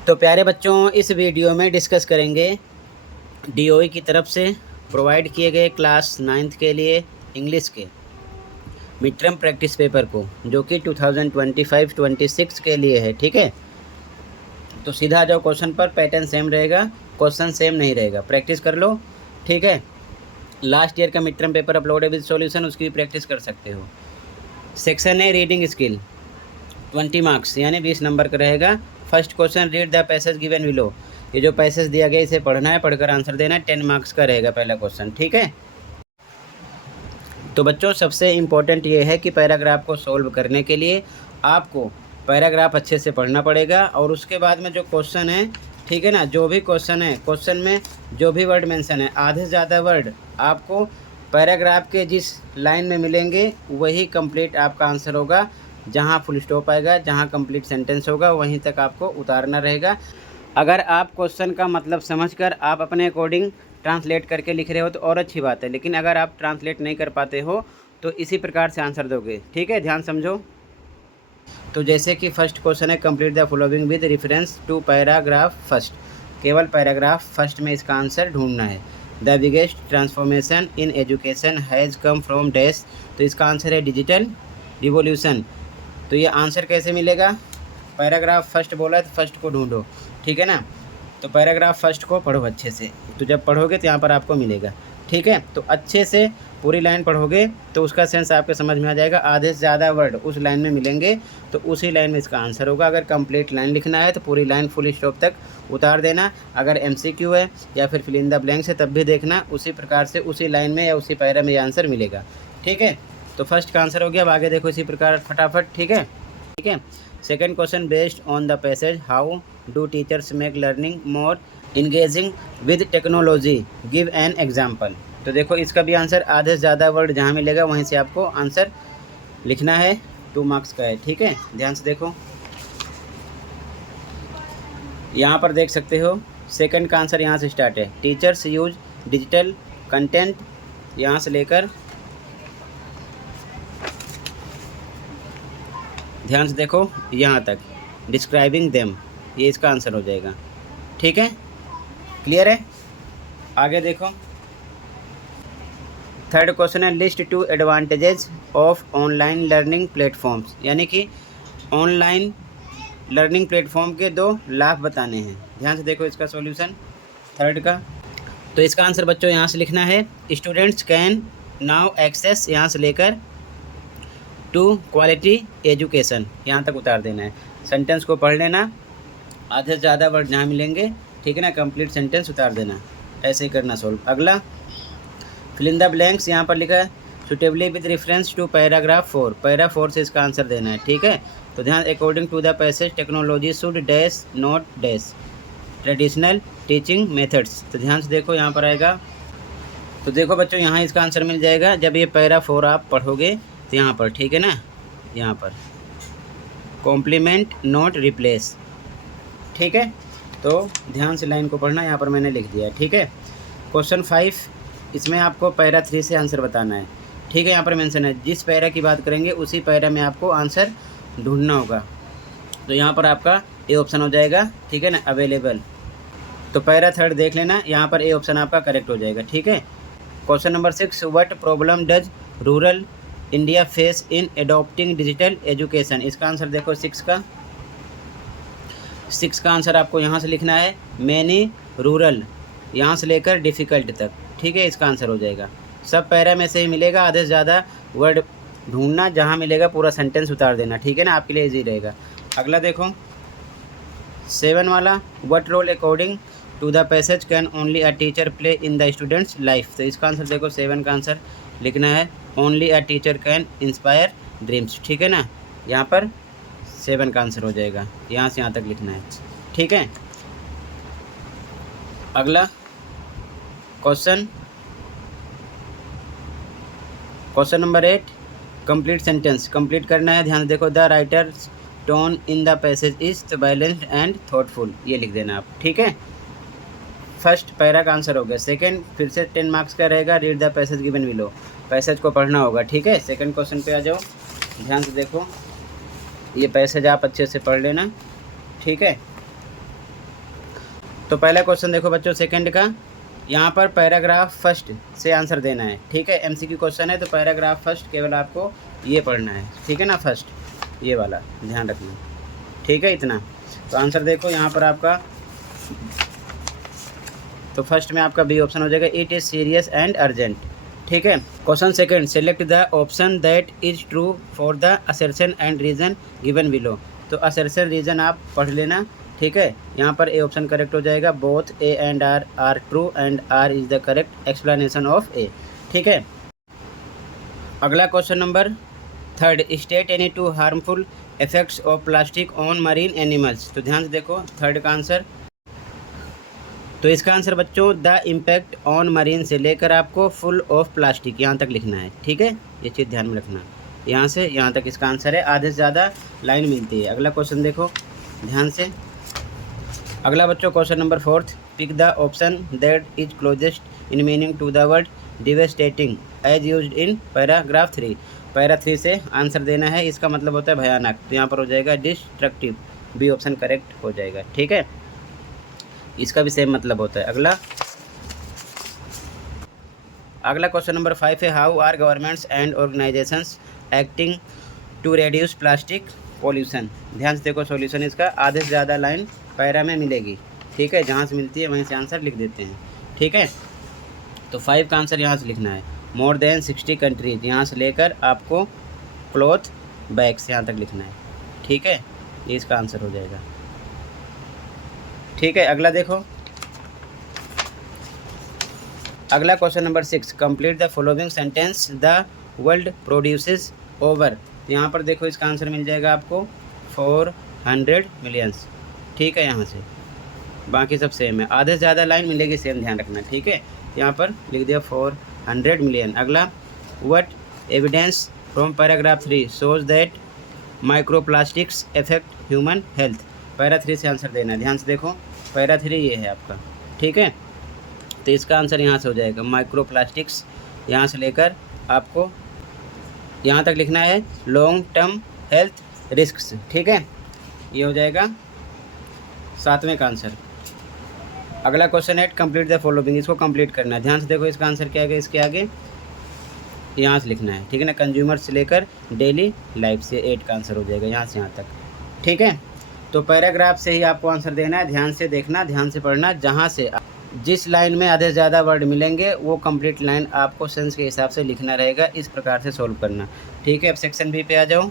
तो प्यारे बच्चों, इस वीडियो में डिस्कस करेंगे डीओई की तरफ से प्रोवाइड किए गए क्लास 9th के लिए इंग्लिश के मिड टर्म प्रैक्टिस पेपर को, जो कि 2025-26 के लिए है। ठीक है, तो सीधा आ जाओ क्वेश्चन पर। पैटर्न सेम रहेगा, क्वेश्चन सेम नहीं रहेगा। प्रैक्टिस कर लो, ठीक है। लास्ट ईयर का मिड टर्म पेपर अपलोड है विद सॉल्यूशन, उसकी भी प्रैक्टिस कर सकते हो। सेक्शन है रीडिंग स्किल, 20 मार्क्स यानी 20 नंबर का रहेगा। First question, read the passage given below. ये जो पैसेज दिया गया इसे पढ़ना है, पढ़कर आंसर देना है। 10 मार्क्स का रहेगा पहला क्वेश्चन, ठीक है। तो बच्चों, सबसे इम्पोर्टेंट ये है कि पैराग्राफ को सोल्व करने के लिए आपको पैराग्राफ अच्छे से पढ़ना पड़ेगा, और उसके बाद में जो क्वेश्चन है, ठीक है ना, जो भी क्वेश्चन है, क्वेश्चन में जो भी वर्ड मेंशन है, आधे से ज़्यादा वर्ड आपको पैराग्राफ के जिस लाइन में मिलेंगे वही कंप्लीट आपका आंसर होगा। जहाँ फुल स्टॉप आएगा, जहाँ कंप्लीट सेंटेंस होगा, वहीं तक आपको उतारना रहेगा। अगर आप क्वेश्चन का मतलब समझकर आप अपने अकॉर्डिंग ट्रांसलेट करके लिख रहे हो तो और अच्छी बात है, लेकिन अगर आप ट्रांसलेट नहीं कर पाते हो तो इसी प्रकार से आंसर दोगे, ठीक है। ध्यान समझो। तो जैसे कि फर्स्ट क्वेश्चन है, complete the following with reference to paragraph first. केवल पैराग्राफ फर्स्ट में इसका आंसर ढूंढना है। The biggest transformation in education has come from dash. तो इसका आंसर है डिजिटल रिवॉल्यूशन। तो ये आंसर कैसे मिलेगा? पैराग्राफ फर्स्ट बोला है तो फर्स्ट को ढूंढो, ठीक है ना। तो पैराग्राफ फर्स्ट को पढ़ो अच्छे से, तो जब पढ़ोगे तो यहाँ पर आपको मिलेगा, ठीक है। तो अच्छे से पूरी लाइन पढ़ोगे तो उसका सेंस आपके समझ में आ जाएगा। आधे से ज़्यादा वर्ड उस लाइन में मिलेंगे तो उसी लाइन में इसका आंसर होगा। अगर कंप्लीट लाइन लिखना है तो पूरी लाइन फुल स्टॉप तक उतार देना। अगर एमसीक्यू है या फिर फिल इन द ब्लैंक्स है तब भी देखना, उसी प्रकार से उसी लाइन में या उसी पैरा में ये आंसर मिलेगा, ठीक है। तो फर्स्ट का आंसर हो गया। अब आगे देखो इसी प्रकार फटाफट, ठीक है, ठीक है। Second question, based on the passage how do teachers make learning more engaging with technology, give an example. तो देखो इसका भी आंसर आधे से ज़्यादा वर्ड जहाँ मिलेगा वहीं से आपको आंसर लिखना है। 2 मार्क्स का है, ठीक है। ध्यान से देखो, यहाँ पर देख सकते हो सेकंड का आंसर यहाँ से स्टार्ट है। टीचर्स यूज डिजिटल कंटेंट, यहाँ से लेकर ध्यान से देखो यहाँ तक, डिस्क्राइबिंग देम, ये इसका आंसर हो जाएगा, ठीक है। क्लियर है? आगे देखो, थर्ड क्वेश्चन है, list 2 advantages of online learning platforms. यानी कि ऑनलाइन लर्निंग प्लेटफॉर्म के 2 लाभ बताने हैं। ध्यान से देखो इसका सॉल्यूशन थर्ड का। तो इसका आंसर बच्चों यहाँ से लिखना है, स्टूडेंट्स कैन नाउ एक्सेस, यहाँ से लेकर टू क्वालिटी एजुकेशन, यहाँ तक उतार देना है। सेंटेंस को पढ़ लेना, आधे से ज़्यादा वर्ड जहाँ मिलेंगे, ठीक है ना, कंप्लीट सेंटेंस उतार देना। ऐसे ही करना सोल्व। अगला, फिल इन द ब्लैंक्स, यहाँ पर लिखा है suitably with reference to paragraph 4। Para 4 से इसका आंसर देना है, ठीक है। तो ध्यान, according to the passage technology should dash not dash traditional teaching methods. तो ध्यान से देखो यहाँ पर आएगा। तो देखो बच्चों, यहाँ इसका आंसर मिल जाएगा जब ये पैरा 4 आप पढ़ोगे तो यहाँ पर, ठीक है ना, यहाँ पर कॉम्प्लीमेंट नॉट रिप्लेस, ठीक है। तो ध्यान से लाइन को पढ़ना, यहाँ पर मैंने लिख दिया है, ठीक है। क्वेश्चन 5, इसमें आपको पैरा 3 से आंसर बताना है, ठीक है। यहाँ पर मेंशन है, जिस पैरा की बात करेंगे उसी पैरा में आपको आंसर ढूंढना होगा। तो यहाँ पर आपका ए ऑप्शन हो जाएगा, ठीक है ना, अवेलेबल। तो पैरा थर्ड देख लेना, यहाँ पर ए ऑप्शन आपका करेक्ट हो जाएगा, ठीक है। Question number 6, what problem does rural India face in adopting digital education. इसका आंसर देखो 6 का आंसर आपको यहाँ से लिखना है, मैनी रूरल, यहाँ से लेकर डिफ़िकल्ट तक, ठीक है। इसका आंसर हो जाएगा। सब पैरा में से ही मिलेगा, आधे से ज़्यादा वर्ड ढूंढना, जहाँ मिलेगा पूरा सेंटेंस उतार देना, ठीक है ना, आपके लिए इजी रहेगा। अगला देखो 7 वाला, what role according to the passage can only a teacher play in the students life. तो इसका आंसर देखो 7 का आंसर लिखना है, only a teacher can inspire dreams, ठीक है ना। यहाँ पर 7 का आंसर हो जाएगा, यहाँ से यहाँ तक लिखना है, ठीक है। अगला question number 8, complete sentence complete करना है। ध्यान देखो, the writers tone in the passage is balanced and thoughtful, ये लिख देना आप, ठीक है। फर्स्ट पैरा का आंसर हो गया। सेकंड फिर से 10 मार्क्स का रहेगा, read the passage given below, passage को पढ़ना होगा, ठीक है। सेकंड क्वेश्चन पे आ जाओ, ध्यान से देखो, ये पैसेज आप अच्छे से पढ़ लेना, ठीक है। तो पहला क्वेश्चन देखो बच्चों सेकंड का, यहाँ पर पैराग्राफ फर्स्ट से आंसर देना है, ठीक है। एमसीक्यू क्वेश्चन है तो पैराग्राफ फर्स्ट केवल आपको ये पढ़ना है, ठीक है ना, फर्स्ट ये वाला ध्यान रखना, ठीक है इतना। तो आंसर देखो यहाँ पर आपका, तो फर्स्ट में आपका बी ऑप्शन हो जाएगा, it is serious and urgent, ठीक है। Question second, select the option that is true for the assertion and reason given below. तो असर्शन रीजन आप पढ़ लेना, ठीक है। यहाँ पर ए ऑप्शन करेक्ट हो जाएगा, both A and R true and R is the correct explanation of A, ठीक है। अगला question number third, state any two harmful effects of plastic on marine animals. तो ध्यान से देखो थर्ड का आंसर, तो इसका आंसर बच्चों द इम्पैक्ट ऑन मरीन से लेकर आपको फुल ऑफ प्लास्टिक यहाँ तक लिखना है, ठीक है। ये चीज़ ध्यान में रखना, यहाँ से यहाँ तक इसका आंसर है, आधे से ज़्यादा लाइन मिलती है। अगला क्वेश्चन देखो ध्यान से, अगला बच्चों question number fourth, pick the option that is closest in meaning to the word devastating as used in paragraph 3। Para 3 से आंसर देना है, इसका मतलब होता है भयानक, तो यहाँ पर हो जाएगा डिस्ट्रक्टिव, बी ऑप्शन करेक्ट हो जाएगा, ठीक है। इसका भी सेम मतलब होता है। अगला क्वेश्चन नंबर 5 है, how are governments and organisations acting to reduce plastic pollution. ध्यान से देखो सॉल्यूशन इसका, आधे से ज़्यादा लाइन पैरा में मिलेगी, ठीक है। जहाँ से मिलती है वहीं से आंसर लिख देते हैं, ठीक है। तो 5 का आंसर यहाँ से लिखना है, मोर देन 60 कंट्रीज, यहाँ से लेकर आपको क्लॉथ बैग्स यहाँ तक लिखना है, ठीक है। ये इसका आंसर हो जाएगा, ठीक है। अगला देखो, अगला question number 6, complete the following sentence the world produces over. यहाँ पर देखो इसका आंसर मिल जाएगा आपको 400 मिलियंस, ठीक है। यहाँ से बाकी सब सेम है, आधे से ज़्यादा लाइन मिलेगी सेम, ध्यान रखना, ठीक है। यहाँ पर लिख दिया 400 मिलियन। अगला, what evidence from paragraph 3 shows that microplastics affect human health. Para 3 से आंसर देना है, ध्यान से देखो पैरा 3 ये है आपका, ठीक है। तो इसका आंसर यहाँ से हो जाएगा माइक्रोप्लास्टिक्स, यहाँ से लेकर आपको यहाँ तक लिखना है लॉन्ग टर्म हेल्थ रिस्क्स, ठीक है। ये हो जाएगा 7वें का आंसर। अगला क्वेश्चन है, कंप्लीट द फॉलोइंग, इसको कंप्लीट करना है, ध्यान से देखो इसका आंसर क्या है, इसके आगे यहाँ से लिखना है, ठीक है ना। कंज्यूमर से लेकर डेली लाइफ से 8 का आंसर हो जाएगा, यहाँ से यहाँ तक, ठीक है। तो पैराग्राफ से ही आपको आंसर देना है, ध्यान से देखना, ध्यान से पढ़ना, जहाँ से जिस लाइन में आधे से ज़्यादा वर्ड मिलेंगे वो कंप्लीट लाइन आपको सेंस के हिसाब से लिखना रहेगा, इस प्रकार से सोल्व करना, ठीक है। अब सेक्शन बी पे आ जाओ।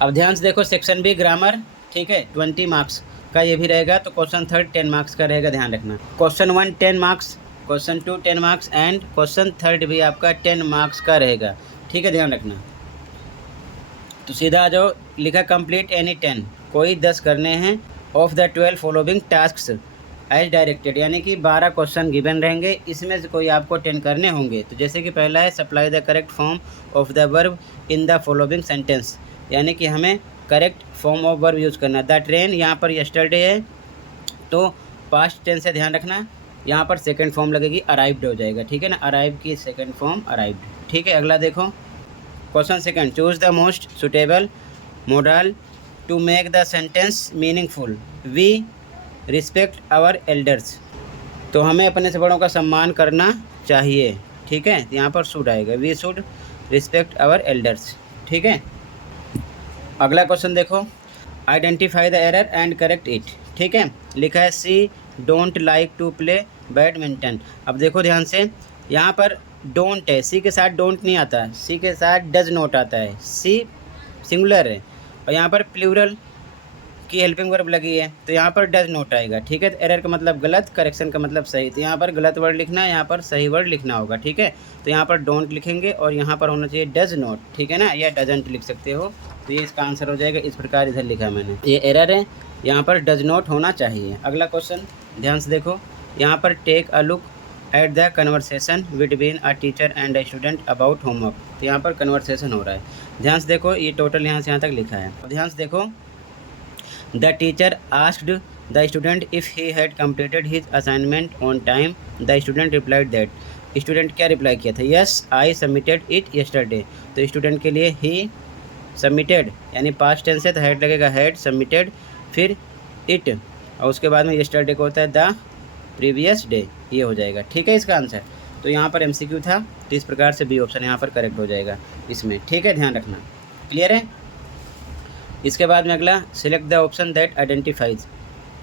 अब ध्यान से देखो सेक्शन बी ग्रामर, ठीक है, 20 मार्क्स का ये भी रहेगा। तो क्वेश्चन थर्ड 10 मार्क्स का रहेगा, ध्यान रखना। Question 1 10 marks, question 2 10 marks and question third भी आपका 10 मार्क्स का रहेगा, ठीक है, ध्यान रखना। तो सीधा आ जाओ, लिखा कंप्लीट एनी 10, कोई 10 करने हैं, of the 12 following tasks as directed, यानी कि 12 क्वेश्चन गिवन रहेंगे, इसमें से कोई आपको 10 करने होंगे। तो जैसे कि पहला है, supply the correct form of the verb in the following sentence, यानी कि हमें correct form of verb use करना। द ट्रेन यहाँ पर यस्टरडे है, तो पास्ट टेंस से ध्यान रखना, यहाँ पर सेकंड फॉर्म लगेगी, अराइव्ड हो जाएगा, ठीक है ना। अराइव की सेकंड फॉर्म अराइव्ड, ठीक है। अगला देखो question second, choose the most suitable modal to make the sentence meaningful, we respect our elders. तो हमें अपने से बड़ों का सम्मान करना चाहिए, ठीक है। यहाँ पर शुड आएगा, we should respect our elders, ठीक है। अगला क्वेश्चन देखो, identify the error and correct it, ठीक है। लिखा है she don't like to play badminton. अब देखो ध्यान से, यहाँ पर डोंट है, सी के साथ डोंट नहीं आता, सी के साथ डज नॉट आता है, सी सिंगुलर है और यहाँ पर प्लूरल की हेल्पिंग वर्ब लगी है, तो यहाँ पर डज नॉट आएगा, ठीक है। तो एरर का मतलब गलत, करेक्शन का मतलब सही, तो यहाँ पर गलत वर्ड लिखना है, यहाँ पर सही वर्ड लिखना होगा, ठीक है। तो यहाँ पर डोंट लिखेंगे और यहाँ पर होना चाहिए डज नॉट, ठीक है ना, या डजंट लिख सकते हो। तो ये इसका आंसर हो जाएगा, इस प्रकार इधर लिखा है मैंने, ये एरर है, यहाँ पर डज नॉट होना चाहिए। अगला क्वेश्चन ध्यान से देखो, यहाँ पर take a look at the conversation between a teacher and a student about homework. तो यहाँ पर कन्वर्सेशन हो रहा है, ध्यान से देखो, ये टोटल यहाँ से यहाँ तक लिखा है। ध्यान से देखो, the teacher asked the student if he had completed his assignment on time, the student replied that. Student क्या रिप्लाई किया था, yes I submitted it yesterday. तो स्टूडेंट के लिए ही सबमिटेड यानी पास्ट टेंस है, तो हैड लगेगा हैड सबमिटेड, फिर इट, और उसके बाद में यस्टरडे को होता है द प्रीवियस डे, ये हो जाएगा। ठीक है इसका आंसर। तो यहाँ पर MCQ था, तो इस प्रकार से बी ऑप्शन यहाँ पर करेक्ट हो जाएगा इसमें। ठीक है, ध्यान रखना। क्लियर है। इसके बाद में अगला, select the option that identifies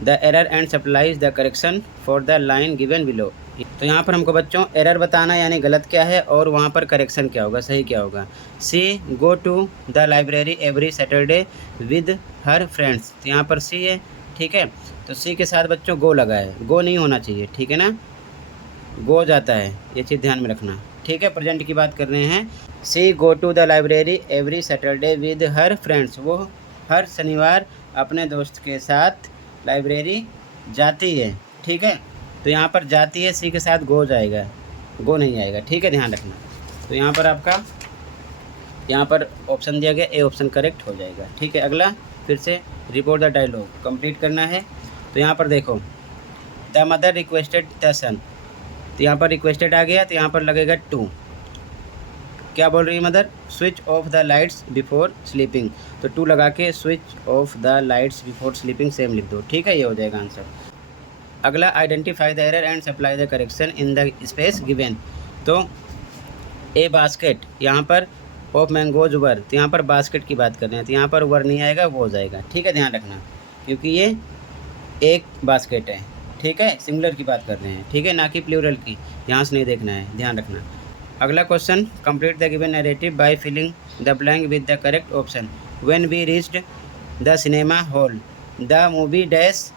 the error and supplies the correction for the line given below. तो यहाँ पर हमको बच्चों एरर बताना यानी गलत क्या है और वहाँ पर करेक्शन क्या होगा, सही क्या होगा। She go to the library every Saturday with her friends, तो यहाँ पर सी है। ठीक है, तो सी के साथ बच्चों गो लगा है, गो नहीं होना चाहिए। ठीक है ना, गो जाता है, ये चीज़ ध्यान में रखना। ठीक है, प्रेजेंट की बात कर रहे हैं। She go to the library every Saturday with her friends, वो हर शनिवार अपने दोस्त के साथ लाइब्रेरी जाती है। ठीक है, तो यहाँ पर जाती है, सी के साथ गो जाएगा, गो नहीं आएगा। ठीक है, ध्यान रखना। तो यहाँ पर आपका यहाँ पर ऑप्शन दिया गया, ए ऑप्शन करेक्ट हो जाएगा। ठीक है, अगला फिर से रिपोर्ट द डायलॉग कंप्लीट करना है। तो यहाँ पर देखो, द मदर रिक्वेस्टेड द सन, तो यहाँ पर रिक्वेस्टेड आ गया, तो यहाँ पर लगेगा टू। क्या बोल रही है mother, switch off the lights before sleeping, तो टू लगा के switch off the lights before sleeping same लिख दो। ठीक है, ये हो जाएगा आंसर। अगला, identify the error and supply the correction in the space given, तो ए बास्केट, यहाँ पर ऑफ मैंगोज वर, तो यहाँ पर बास्केट की बात कर रहे हैं, तो यहाँ पर वर नहीं आएगा, वो हो जाएगा। ठीक है, ध्यान रखना, क्योंकि ये एक बास्केट है। ठीक है, सिंगुलर की बात कर रहे हैं। ठीक है, ना कि प्लूरल की, यहाँ से नहीं देखना है, ध्यान रखना। अगला question, complete the given narrative by filling the blank with the correct option. When we reached the cinema hall the movie dash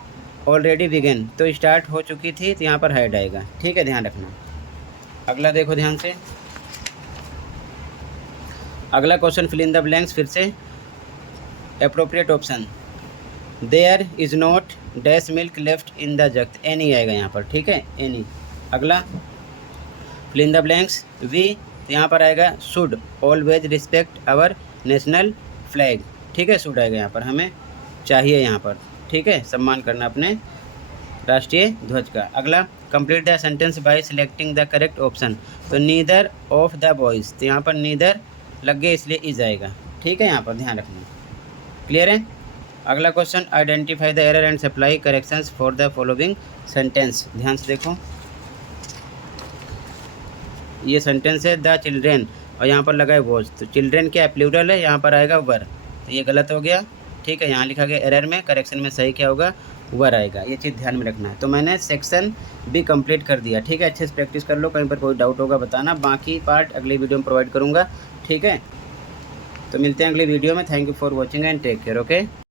already began, तो स्टार्ट हो चुकी थी, तो यहाँ पर हेड आएगा। ठीक है, ध्यान रखना। अगला देखो ध्यान से, अगला question, fill in the blanks, फिर से appropriate option. There is not dash milk left in the jug, any आएगा यहाँ पर। ठीक है, एनी। अगला, फिल इन द ब्लैंक्स, वी, तो यहाँ पर आएगा should always respect our national flag. ठीक है, शुड आएगा यहाँ पर, हमें चाहिए यहाँ पर। ठीक है, सम्मान करना अपने राष्ट्रीय ध्वज का। अगला, complete the sentence by selecting the correct option, तो नीदर ऑफ द बॉयज़, तो यहाँ पर नीदर लग गए इसलिए इज आएगा। ठीक है, यहाँ पर ध्यान रखना। क्लियर है। अगला question, identify the error and supply corrections for the following sentence. ध्यान से देखो, ये सेंटेंस है द चिल्ड्रेन, और यहाँ पर लगा है वॉज, तो चिल्ड्रेन क्या प्लूरल है, यहाँ पर आएगा वर, तो ये गलत हो गया। ठीक है, यहाँ लिखा गया एरर में, करेक्शन में सही क्या होगा, वर आएगा। ये चीज़ ध्यान में रखना है। तो मैंने सेक्शन भी कंप्लीट कर दिया। ठीक है, अच्छे से प्रैक्टिस कर लो, कहीं पर कोई डाउट होगा बताना, बाकी पार्ट अगली वीडियो में प्रोवाइड करूँगा। ठीक है, तो मिलते हैं अगली वीडियो में। Thank you for watching and take care. Okay.